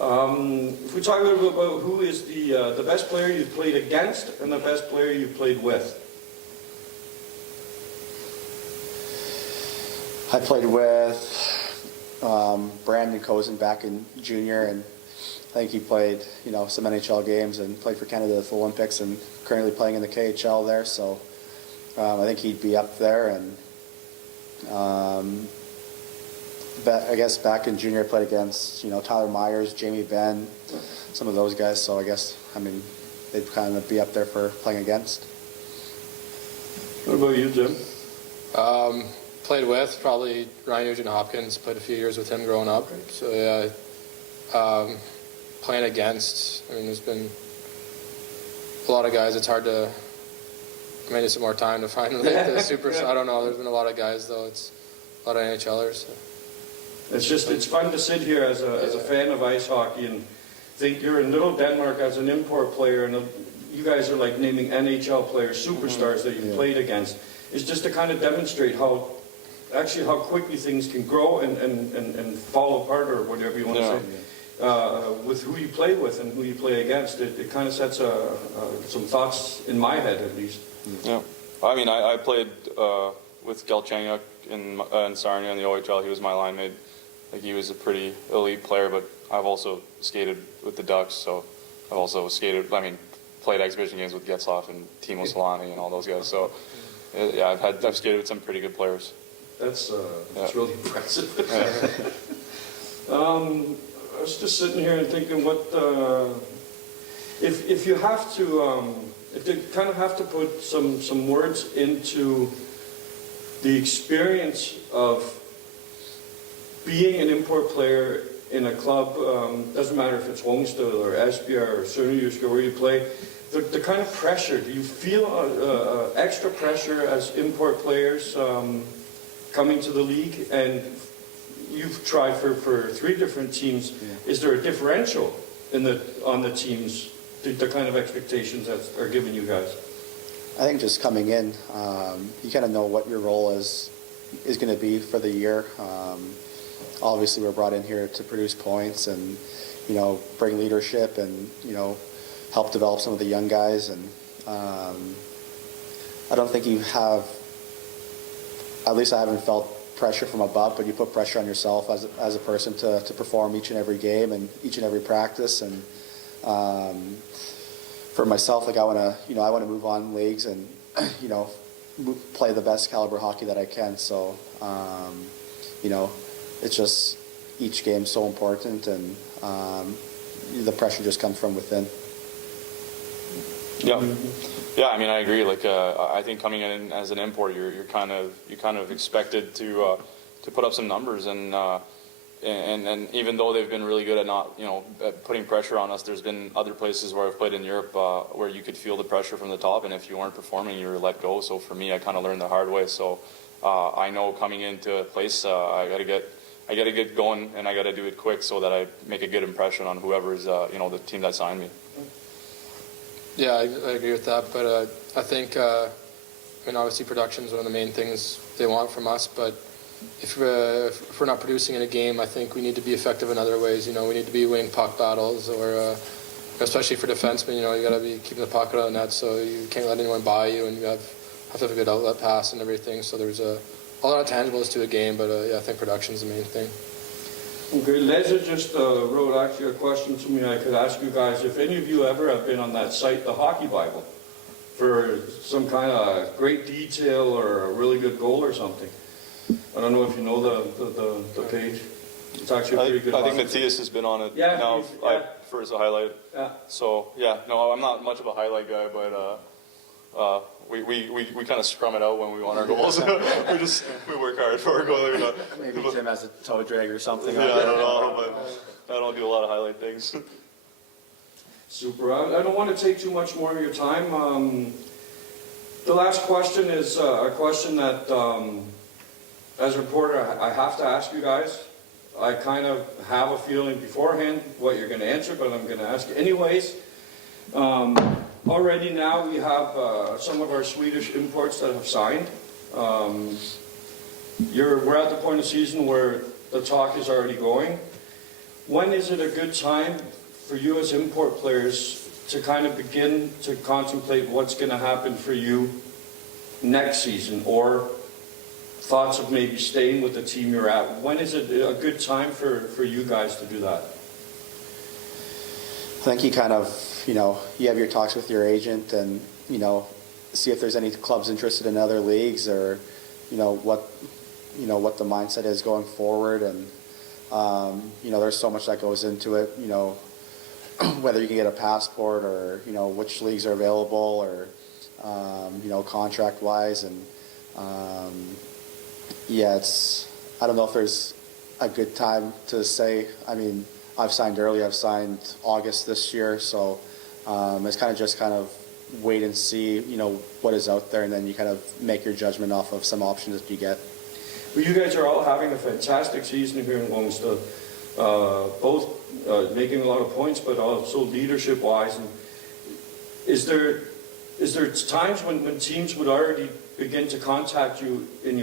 If we talk a little bit about who is the best player you've played against and the best player you've played with. I played with Brandon Cozen back in junior, and I think he played, some NHL games and played for Canada at the Olympics, and currently playing in the KHL there. So I think he'd be up there. And I guess back in junior, I played against Tyler Myers, Jamie Benn, some of those guys. So I guess they'd kind of be up there for playing against. What about you, Jim? Played with probably Ryan Nugent-Hopkins. Played a few years with him growing up. So yeah, playing against. There's been a lot of guys. It's hard to. I need some more time to find the super. I don't know. There's been a lot of guys though. It's a lot of NHLers. So. It's fun to sit here as a fan of ice hockey and think you're in Little Denmark as an import player, and you guys are like naming NHL players, superstars that you played against. It's just to kind of demonstrate how quickly things can grow and fall apart, or whatever you want to say, with who you play with and who you play against. It kind of sets some thoughts in my head, at least. Yeah, I played with Galchenyuk in Sarnia in the OHL. He was my line mate. He was a pretty elite player, but I've also skated with the Ducks, so I've also played exhibition games with Getzlaf and Timo Solani and all those guys. So yeah, I've skated with some pretty good players. That's really impressive. I was just sitting here and thinking, if you have to, if you kind of have to put some words into the experience of being an import player in a club, doesn't matter if it's Holmstad or Esbjerg or Sønderjysk or where you play, the kind of pressure, do you feel extra pressure as import players coming to the league? And you've tried for 3 different teams. Yeah. Is there a differential on the teams, the kind of expectations that are given you guys? I think just coming in, you kind of know what your role is going to be for the year. Obviously, we're brought in here to produce points and, bring leadership and, help develop some of the young guys. And I don't think you have, at least I haven't felt pressure from above, but you put pressure on yourself as a person to perform each and every game and each and every practice. And for myself, I want to move on leagues and, play the best caliber hockey that I can. So, it's just each game's so important, and the pressure just comes from within. Yeah, I agree. I think coming in as an import, you're kind of expected to put up some numbers, and even though they've been really good at not at putting pressure on us, there's been other places where I've played in Europe where you could feel the pressure from the top, and if you weren't performing, you were let go. So for me, I kind of learned the hard way. So I know coming into a place, I got to get going, and I got to do it quick so that I make a good impression on whoever's the team that signed me. Yeah, I agree with that, but I think obviously production is one of the main things they want from us, but if we're not producing in a game, I think we need to be effective in other ways. We need to be winning puck battles, or especially for defensemen, you got to be keeping the puck out of the net, so you can't let anyone by you, and you have to have a good outlet pass and everything. So there's a lot of tangibles to a game, but I think production is the main thing. Okay, Leza just wrote actually a question to me I could ask you guys. If any of you ever have been on that site, the Hockey Bible, for some kind of great detail or a really good goal or something. I don't know if you know the page. It's actually a pretty good. I think Matthias has been on it now for as a highlight. Yeah. So no, I'm not much of a highlight guy, but we kind of scrum it out when we want our goals. we work hard for our goal. Maybe Tim has a toe drag or something. Yeah, I don't know, but I don't do a lot of highlight things. Super. I don't want to take too much more of your time. The last question is a question that, as a reporter, I have to ask you guys. I kind of have a feeling beforehand what you're going to answer, but I'm going to ask you anyways. Already now we have some of our Swedish imports that have signed. We're at the point of season where the talk is already going. when is it a good time for you as import players to kind of begin to contemplate what's going to happen for you next season, or thoughts of maybe staying with the team you're at? When is it a good time for you guys to do that? I think you kind of, you have your talks with your agent and, see if there's any clubs interested in other leagues, or, what the mindset is going forward. And, there's so much that goes into it, whether you can get a passport, or, which leagues are available, or, contract-wise. And, I don't know if there's a good time to say. I mean, I've signed early. I've signed August this year, so it's kind of wait and see, what is out there, and then you kind of make your judgment off of some options that you get. Well, you guys are all having a fantastic season here in Longsta, both making a lot of points, but also leadership-wise. And is there times when teams would already begin to contact you in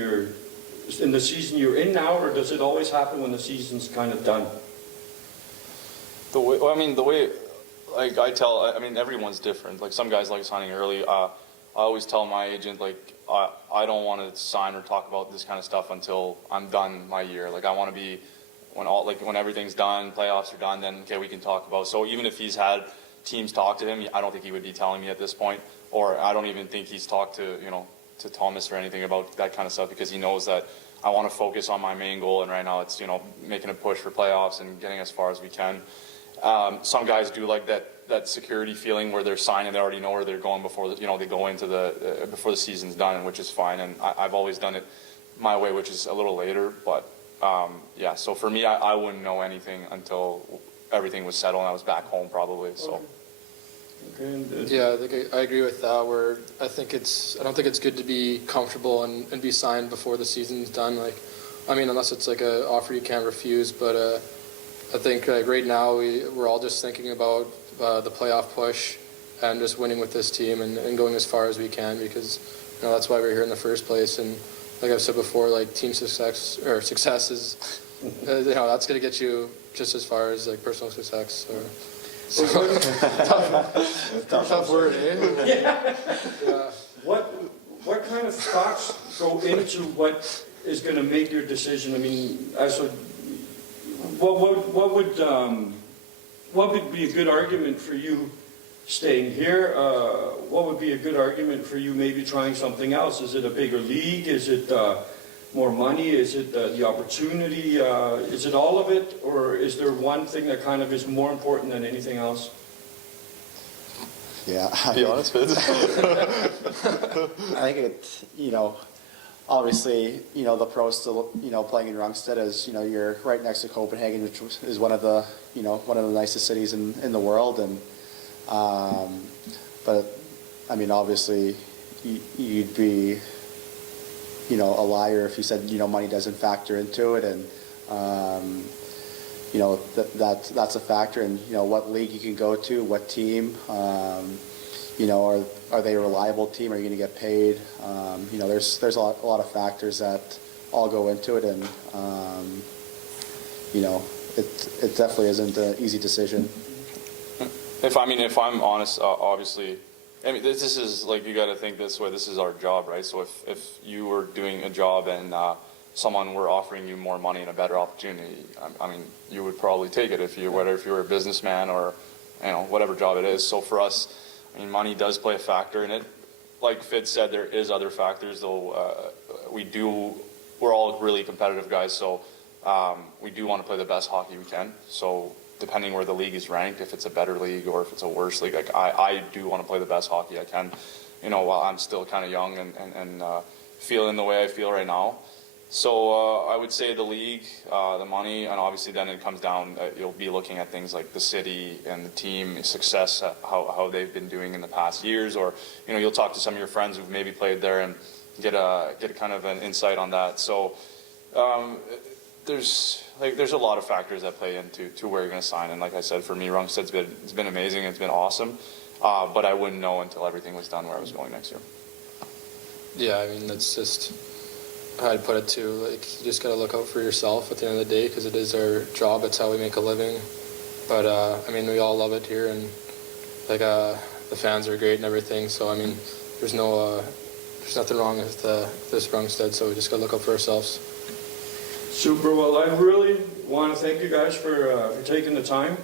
the season you're in now, or does it always happen when the season's kind of done? Everyone's different. Like, some guys like signing early. I always tell my agent, I don't want to sign or talk about this kind of stuff until I'm done my year. Like, I want to be, when everything's done, playoffs are done, then okay, we can talk about. So even if he's had teams talk to him, I don't think he would be telling me at this point, or I don't even think he's talked to Thomas or anything about that kind of stuff, because he knows that I want to focus on my main goal, and right now it's making a push for playoffs and getting as far as we can. Some guys do like that security feeling where they're signing, they already know where they're going before they go into before the season's done, which is fine. And I've always done it my way, which is a little later. But so for me, I wouldn't know anything until everything was settled and I was back home probably. So. Okay. Yeah, I agree with that. Where I don't think it's good to be comfortable and be signed before the season's done. Unless it's like an offer you can't refuse. But I think right now we're all just thinking about the playoff push and just winning with this team and going as far as we can, because that's why we're here in the first place. And like I've said before, team success is that's going to get you just as far as personal success. Tough word, eh? Yeah. What kind of thoughts go into what is going to make your decision? I mean, what would be a good argument for you staying here? What would be a good argument for you maybe trying something else? Is it a bigger league? Is it more money? Is it the opportunity? Is it all of it? Or is there one thing that kind of is more important than anything else? Yeah. Be honest, Fidz. I think obviously, the pros still, playing in Rungstad is, you're right next to Copenhagen, which is one of the nicest cities in the world. And, but I mean, obviously you'd be, a liar if you said, money doesn't factor into it. And, that's a factor in, what league you can go to, what team, are they a reliable team? Are you going to get paid? There's a lot of factors that all go into it, and it definitely isn't an easy decision. If I'm honest, obviously, this is you got to think this way. This is our job, right? So if you were doing a job and someone were offering you more money and a better opportunity, you would probably take it whether if you were a businessman or whatever job it is. So for us, money does play a factor in it. Like Fidz said, there is other factors, though. We're all really competitive guys, so we do want to play the best hockey we can. So depending where the league is ranked, if it's a better league or if it's a worse league, I do want to play the best hockey I can, while I'm still kind of young and feeling the way I feel right now. So I would say the league, the money, and obviously then it comes down, you'll be looking at things like the city and the team success, how they've been doing in the past years, or you'll talk to some of your friends who've maybe played there and get a kind of an insight on that. So there's a lot of factors that play into where you're going to sign. And like I said, for me, Rungstad's been amazing, it's been awesome, but I wouldn't know until everything was done where I was going next year. Yeah, that's just. I'd put it to, like, you just got to look out for yourself at the end of the day, because it is our job. It's how we make a living. But, I mean, we all love it here, and, like, the fans are great and everything. So, I mean, there's nothing wrong with this Rungstead, so we just got to look out for ourselves. Super. Well, I really want to thank you guys for taking the time.